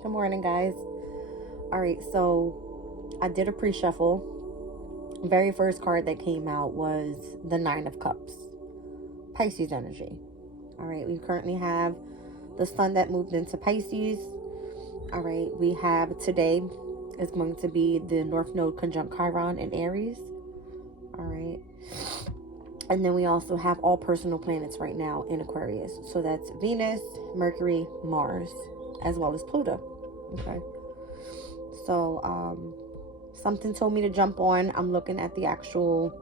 Good morning, guys. All right, so I did a pre-shuffle. Very first card that came out was the Nine of Cups, Pisces energy. All right, we currently have the sun that moved into Pisces. All right, we have today is going to be the North Node conjunct Chiron in Aries. All right. And then we also have all personal planets right now in Aquarius. So that's Venus, Mercury, Mars, as well as Pluto. Okay. So something told me to jump on. I'm looking at the actual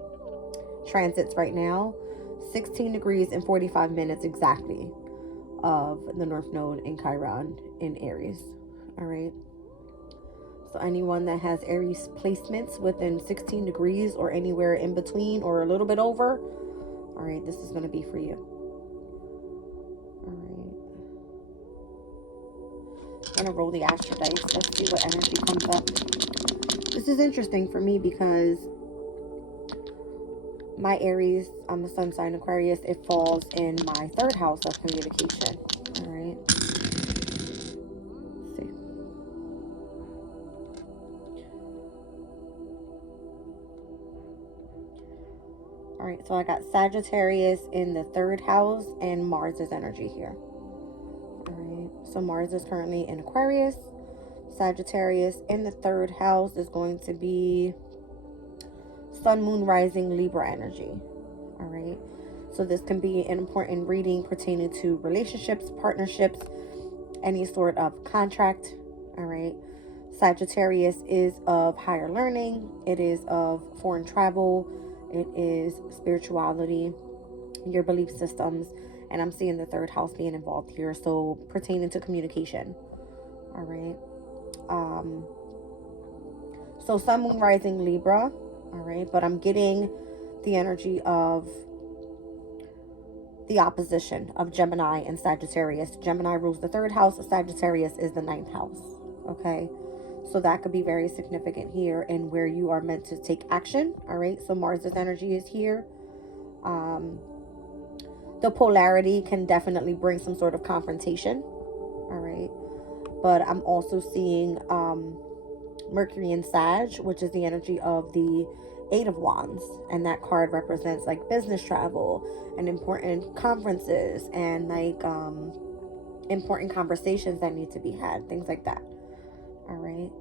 transits right now. 16 degrees and 45 minutes exactly of the North Node in Chiron in Aries. All right. So anyone that has Aries placements within 16 degrees or anywhere in between or a little bit over, all right, this is going to be for you. All right. I'm going to roll the Astro Dice. Let's see what energy comes up. This is interesting for me because my Aries, I'm a sun sign Aquarius, it falls in my third house of communication. All right. Let's see. All right, so I got Sagittarius in the third house and Mars's energy here. All right, so Mars is currently in Aquarius. Sagittarius in the third house is going to be Sun, Moon, Rising, Libra energy. All right, so this can be an important reading pertaining to relationships, partnerships, any sort of contract. All right, Sagittarius is of higher learning. It is of foreign travel. It is spirituality, your belief systems, and I'm seeing the third house being involved here, so pertaining to communication. All right. So Sun, Moon, Rising, Libra. All right, but I'm getting the energy of the opposition of Gemini and Sagittarius. Gemini rules the third house. Sagittarius is the ninth house. Okay. So that could be very significant here and where you are meant to take action. All right. So Mars's energy is here. The polarity can definitely bring some sort of confrontation. All right. But I'm also seeing Mercury in Sag, which is the energy of the Eight of Wands. And that card represents like business travel and important conferences and like important conversations that need to be had. Things like that. All right,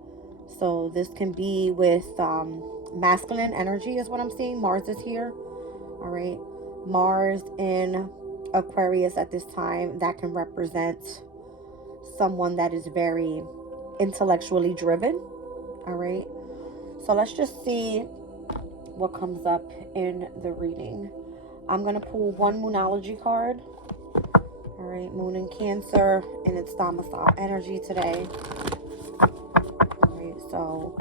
so this can be with masculine energy is what I'm seeing. Mars is here. All right, Mars in Aquarius at this time, that can represent someone that is very intellectually driven. All right, so let's just see what comes up in the reading. I'm going to pull one Moonology card. All right, Moon in Cancer in its domicile energy today. So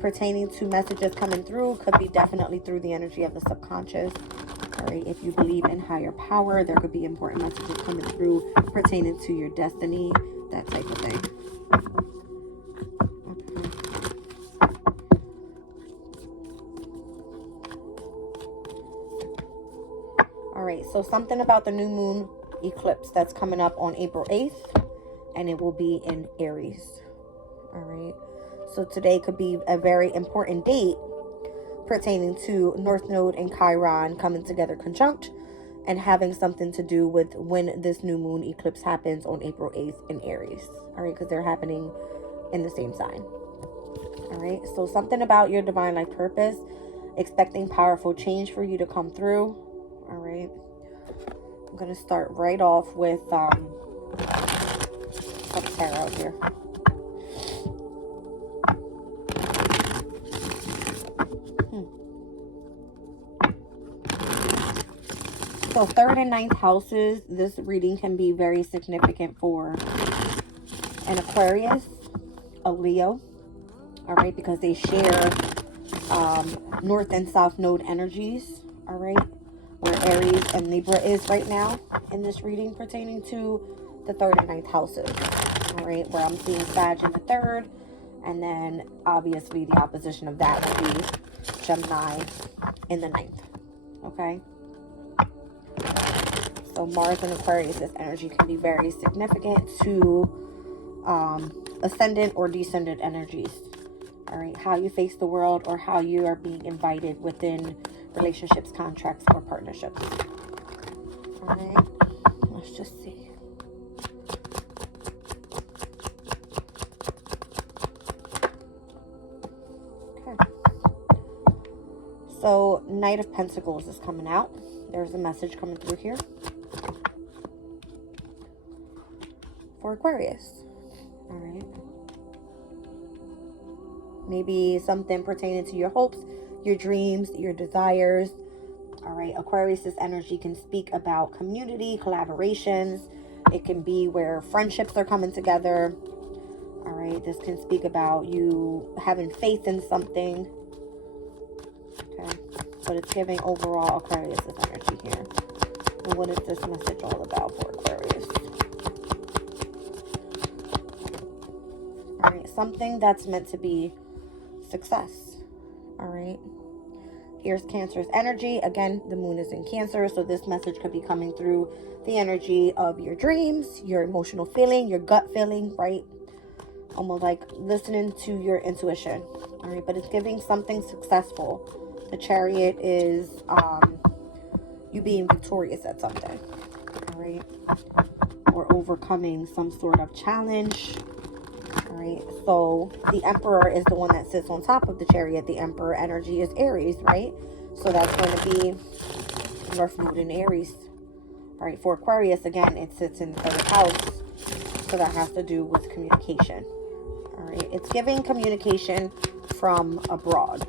pertaining to messages coming through could be definitely through the energy of the subconscious. All right, if you believe in higher power, there could be important messages coming through pertaining to your destiny, that type of thing. Okay. All right, so something about the new moon eclipse that's coming up on April 8th, and it will be in Aries. All right, so today could be a very important date pertaining to North Node and Chiron coming together conjunct and having something to do with when this new moon eclipse happens on April 8th in Aries. All right, because they're happening in the same sign. All right, so something about your divine life purpose, expecting powerful change for you to come through. All right, I'm going to start right off with a tarot here. So third and ninth houses, this reading can be very significant for an Aquarius, a Leo, all right, because they share North and South Node energies, all right, where Aries and Libra is right now in this reading pertaining to the third and ninth houses, all right, where I'm seeing Sag in the third, and then obviously the opposition of that would be Gemini in the ninth, okay. So Mars and Aquarius, this energy can be very significant to ascendant or descendant energies. All right, how you face the world or how you are being invited within relationships, contracts, or partnerships. All right, let's just see. So, Knight of Pentacles is coming out. There's a message coming through here for Aquarius. All right. Maybe something pertaining to your hopes, your dreams, your desires. All right. Aquarius's energy can speak about community, collaborations. It can be where friendships are coming together. All right. This can speak about you having faith in something. Okay. But it's giving overall Aquarius's energy here. And what is this message all about for Aquarius? All right. Something that's meant to be success. All right. Here's Cancer's energy. Again, the moon is in Cancer, so this message could be coming through the energy of your dreams, your emotional feeling, your gut feeling, right? Almost like listening to your intuition. All right, but it's giving something successful. The Chariot is you being victorious at something. All right, or overcoming some sort of challenge. All right, so the Emperor is the one that sits on top of the Chariot. The Emperor energy is Aries, right? So that's going to be North Node in Aries. All right, for Aquarius, again, it sits in the 3rd house. So that has to do with communication. All right, it's giving communication from abroad.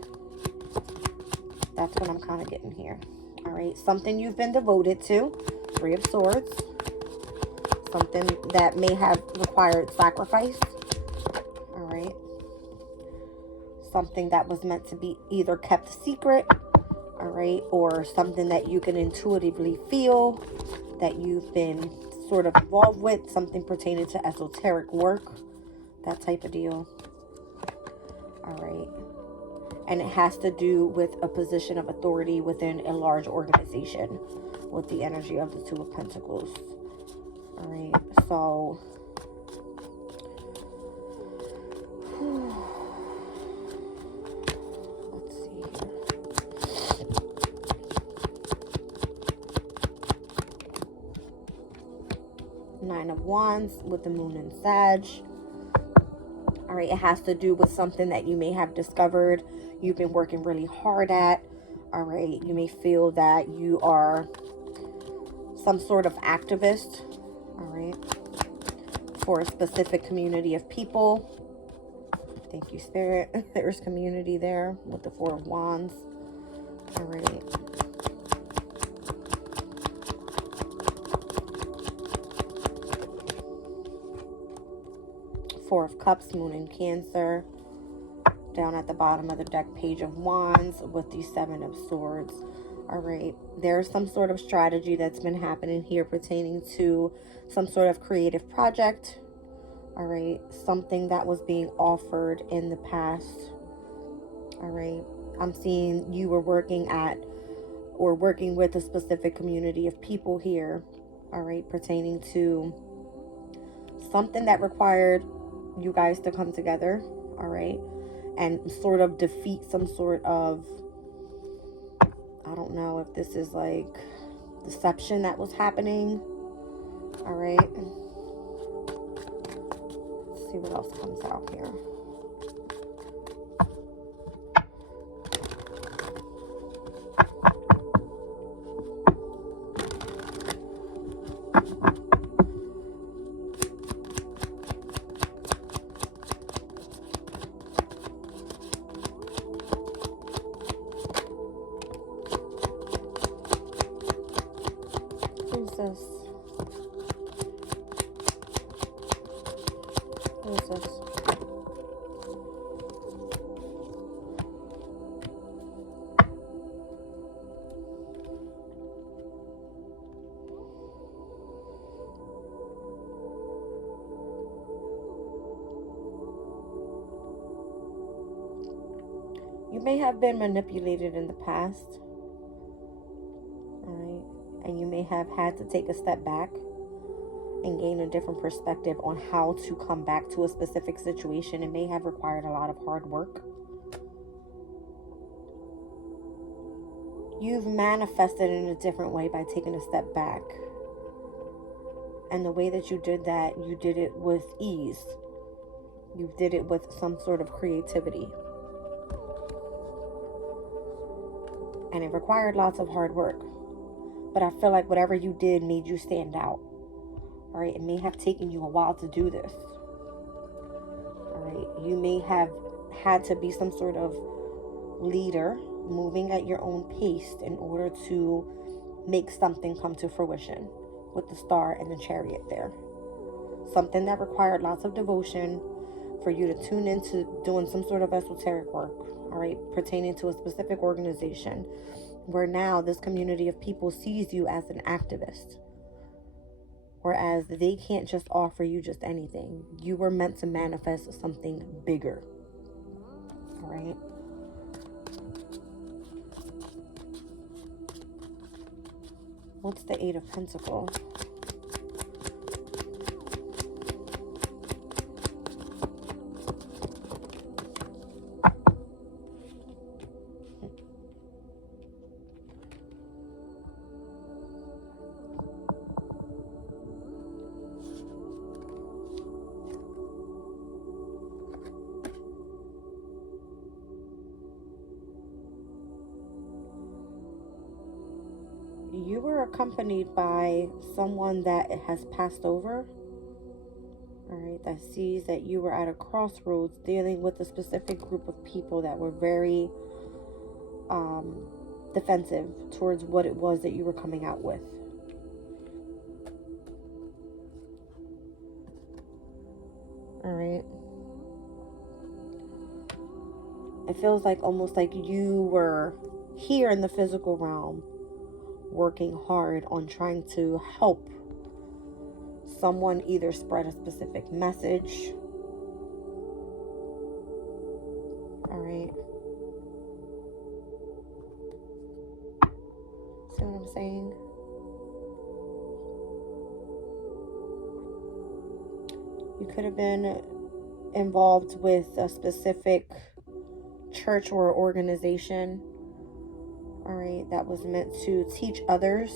That's what I'm kind of getting here. All right, something you've been devoted to. 3 of Swords. Something that may have required sacrifice. All right. Something that was meant to be either kept secret, all right, or something that you can intuitively feel that you've been sort of involved with, something pertaining to esoteric work, that type of deal. All right. And it has to do with a position of authority within a large organization with the energy of the 2 of Pentacles. All right. So let's see here. Nine of Wands with the moon in Sag. All right, it has to do with something that you may have discovered you've been working really hard at. All right, you may feel that you are some sort of activist, all right, for a specific community of people. Thank you, Spirit. There's community there with the 4 of Wands. All right. Four of Cups, moon in Cancer. Down at the bottom of the deck, Page of Wands with the 7 of Swords. All right, there's some sort of strategy that's been happening here pertaining to some sort of creative project. All right, something that was being offered in the past. All right, I'm seeing you were working at or working with a specific community of people here. All right, pertaining to something that required you guys to come together. All right, and sort of defeat some sort of, I don't know if this is like deception that was happening. All right. Let's see what else comes out here. This? What is this? You may have been manipulated in the past. All right. And you may have had to take a step back and gain a different perspective on how to come back to a specific situation. It may have required a lot of hard work. You've manifested in a different way by taking a step back. And the way that you did that, you did it with ease. You did it with some sort of creativity. And it required lots of hard work. But I feel like whatever you did made you stand out. All right, it may have taken you a while to do this. All right, you may have had to be some sort of leader, moving at your own pace in order to make something come to fruition, with the star and the chariot there. Something that required lots of devotion for you to tune into doing some sort of esoteric work, all right, pertaining to a specific organization, where now this community of people sees you as an activist. Whereas they can't just offer you just anything. You were meant to manifest something bigger. All right. What's the Eight of Pentacles? You were accompanied by someone that has passed over, all right, that sees that you were at a crossroads dealing with a specific group of people that were very defensive towards what it was that you were coming out with. All right. It feels like almost like you were here in the physical realm, working hard on trying to help someone either spread a specific message. All right. See what I'm saying? You could have been involved with a specific church or organization, all right, that was meant to teach others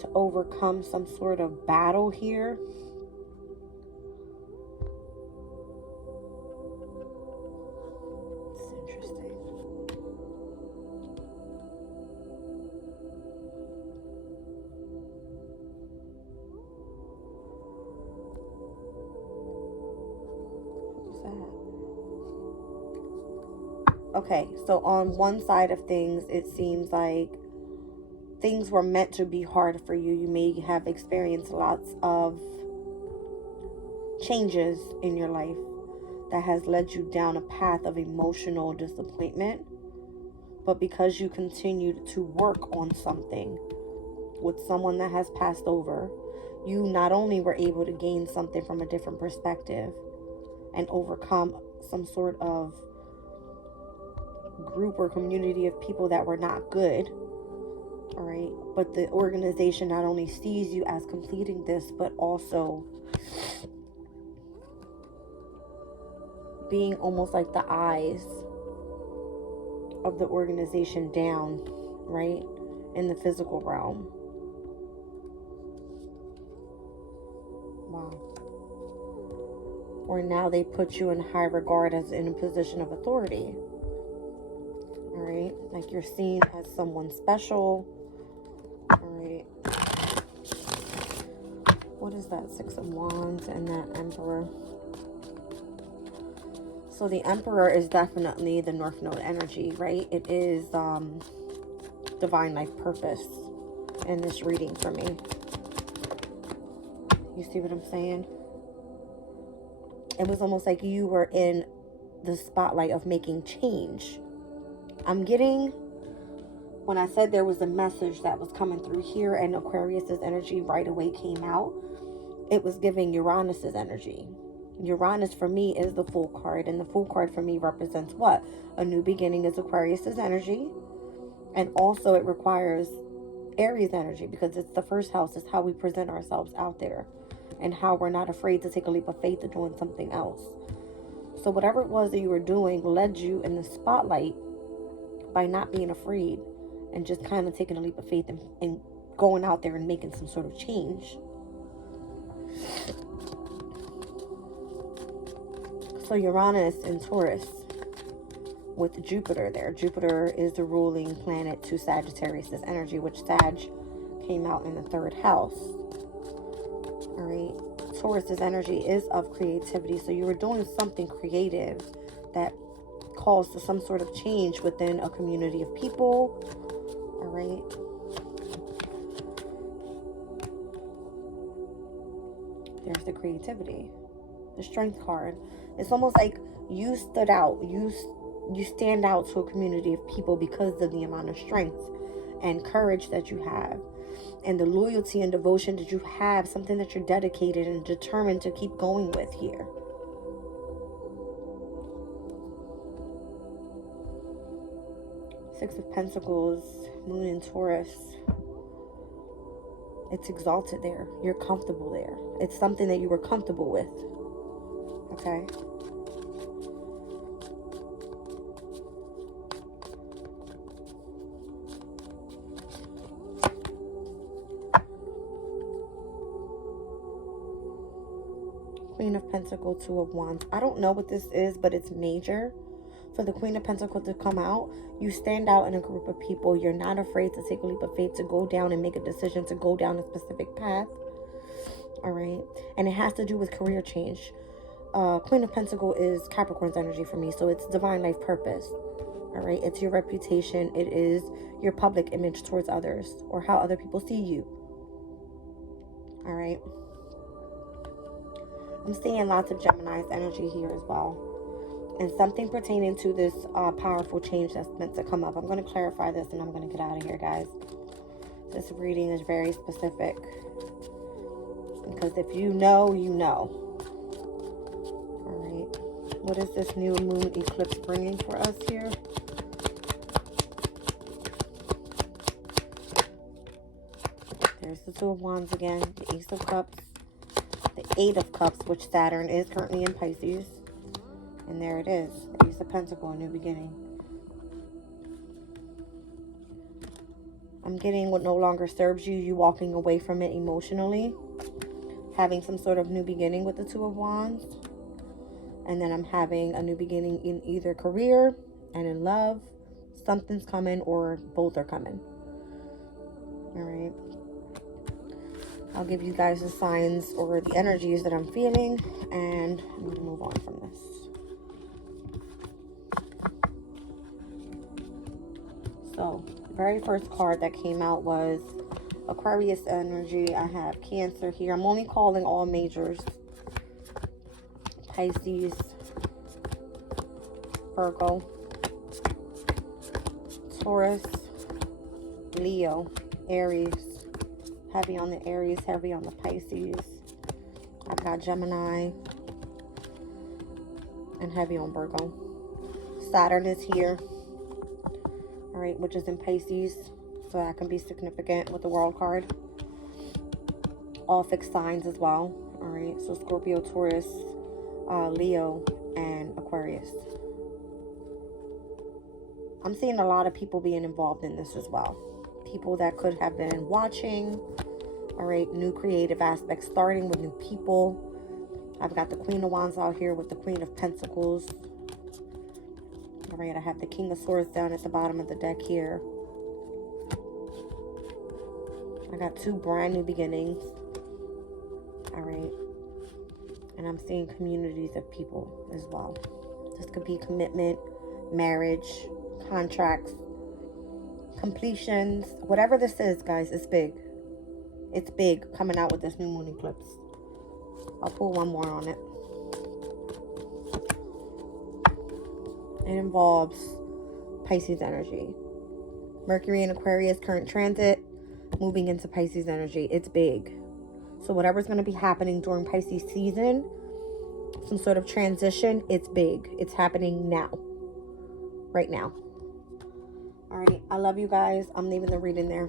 to overcome some sort of battle here. It's interesting. Okay, so on one side of things, it seems like things were meant to be hard for you. You may have experienced lots of changes in your life that has led you down a path of emotional disappointment. But because you continued to work on something with someone that has passed over, you not only were able to gain something from a different perspective and overcome some sort of group or community of people that were not good, all right, but the organization not only sees you as completing this, but also being almost like the eyes of the organization down, right, in the physical realm. Wow. Or now they put you in high regard as in a position of authority. All right, like you're seen as someone special. All right. What is that? Six of Wands and that Emperor. So the Emperor is definitely the North Node energy, right? It is divine life purpose in this reading for me. You see what I'm saying? It was almost like you were in the spotlight of making change. I'm getting, when I said there was a message that was coming through here and Aquarius's energy right away came out, it was giving Uranus's energy. Uranus for me is the Fool card, and the Fool card for me represents what? A new beginning is Aquarius's energy, and also it requires Aries energy, because it's the first house. It's how we present ourselves out there and how we're not afraid to take a leap of faith to doing something else. So whatever it was that you were doing led you in the spotlight by not being afraid and just kind of taking a leap of faith and going out there and making some sort of change. So Uranus in Taurus with Jupiter there. Jupiter is the ruling planet to Sagittarius' energy, which Sag came out in the 3rd house. All right. Taurus's energy is of creativity. So you were doing something creative that caused some sort of change within a community of people. All right. There's the creativity. The Strength card. It's almost like you stood out. You stand out to a community of people because of the amount of strength and courage that you have, and the loyalty and devotion that you have, something that you're dedicated and determined to keep going with here. Six of Pentacles, Moon in Taurus. It's exalted there. You're comfortable there. It's something that you were comfortable with. Okay? Queen of Pentacles, Two of Wands. I don't know what this is, but it's major. For the Queen of Pentacles to come out, you stand out in a group of people. You're not afraid to take a leap of faith, to go down and make a decision, to go down a specific path. All right? And it has to do with career change. Queen of Pentacles is Capricorn's energy for me, so it's divine life purpose. All right? It's your reputation. It is your public image towards others, or how other people see you. All right? I'm seeing lots of Gemini's energy here as well. And something pertaining to this powerful change that's meant to come up. I'm going to clarify this and I'm going to get out of here, guys. This reading is very specific. Because if you know, you know. All right. What is this new moon eclipse bringing for us here? There's the Two of Wands again. The Ace of Cups. The Eight of Cups, which Saturn is currently in Pisces. And there it is. The Ace of Pentacles, a new beginning. I'm getting what no longer serves you. You walking away from it emotionally. Having some sort of new beginning with the Two of Wands. And then I'm having a new beginning in either career and in love. Something's coming or both are coming. All right. I'll give you guys the signs or the energies that I'm feeling, and I'm going to move on from this. So, the very first card that came out was Aquarius energy. I have Cancer here. I'm only calling all majors. Pisces, Virgo, Taurus, Leo, Aries. Heavy on the Aries, heavy on the Pisces. I've got Gemini. And heavy on Virgo. Saturn is here. Alright, which is in Pisces. So that can be significant with the World card. All fixed signs as well. Alright, so Scorpio, Taurus, Leo, and Aquarius. I'm seeing a lot of people being involved in this as well. People that could have been watching. All right, new creative aspects, starting with new people. I've got the Queen of Wands out here with the Queen of Pentacles. All right, I have the King of Swords down at the bottom of the deck here. I got two brand new beginnings. All right. And I'm seeing communities of people as well. This could be commitment, marriage, contracts, completions. Whatever this is, guys, it's big. It's big coming out with this new moon eclipse. I'll pull one more on it. It involves Pisces energy. Mercury in Aquarius, current transit, moving into Pisces energy. It's big. So whatever's going to be happening during Pisces season, some sort of transition, it's big. It's happening now. Right now. Alrighty. I love you guys. I'm leaving the reading there.